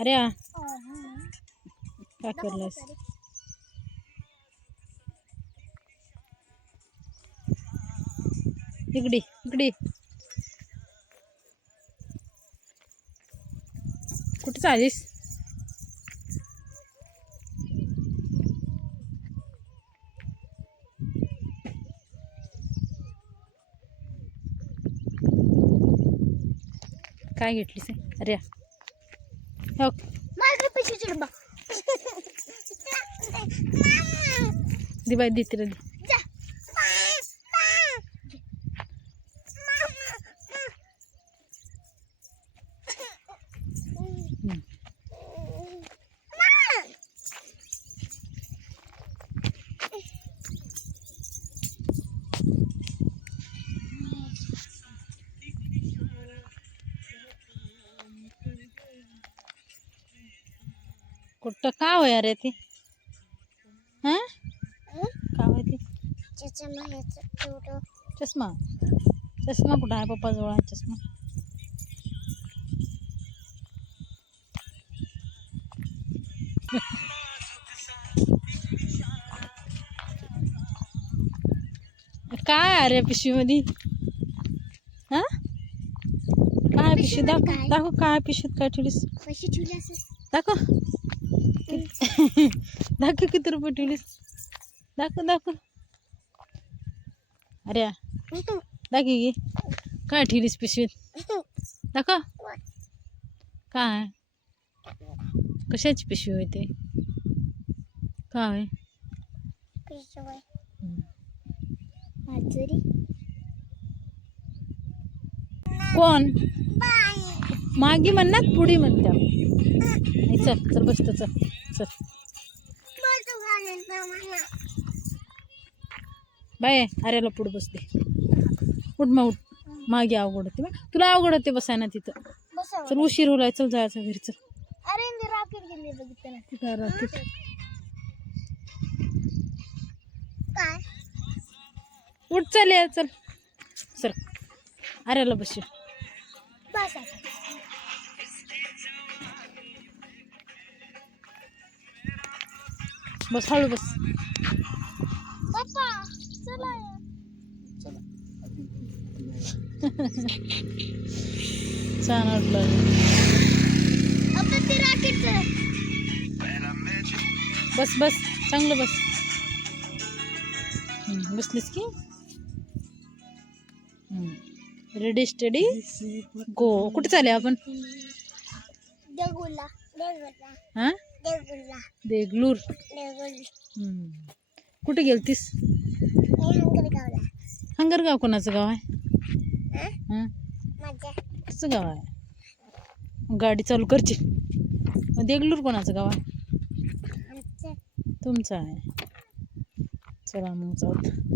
अरे काय करलंस? इकडे इकडे कुठे चालीस? काय घेतलीस? अरे हो दिवाय दे तिला दे. कुठं का होय अरे ते? हा का होय ते? चष्मा चष्मा कुठं आहे? पप्पा जवळ आहे चष्मा. काय अरे पिशवी मध्ये? हा काय पिशवी? दाखव दाखव काय पिशवीत काय ठेवलीस? दाखव दाखव किती रुपये ठेवलीस? दाखव दाखव. अरे दाखव की काय ठेवलीस पिशवीत? दाखव काय? कशाची पिशवी होय ते? काय कोण मागी म्हणणार पुढी म्हणत्या? नाही चल चल बसतो चल चल बाय. अरेला पुढं बसते. उठ मग उठ. मागे अवघड होते बा तुला. अवघड होते बसायना तिथं. चल उशीर होलाय. चल जायचं घरी चल. अरे राकेट गेली बघितलं ना. काय राकेट? काय उठ चल या चल चल. अरेला बसू बस बस हळू बस. पप्पा चला छान वाटलं. आपण ते राकेटचं बस बस चांगलं बस. बसलीस की रेडी स्टडी गो. कुठे चालले आपण? देगुला देगुला हा देगुला देगलूर. देगुला कुठे गेलतीस? हंगरगावला. हंगरगाव कोणाचं गाव आहे? हा माझ्या कसं गाव आहे? गाडी चालू करची. देगलूर कोणाचं गाव आहे? आमचं तुमचं आहे. चला मग जाऊ.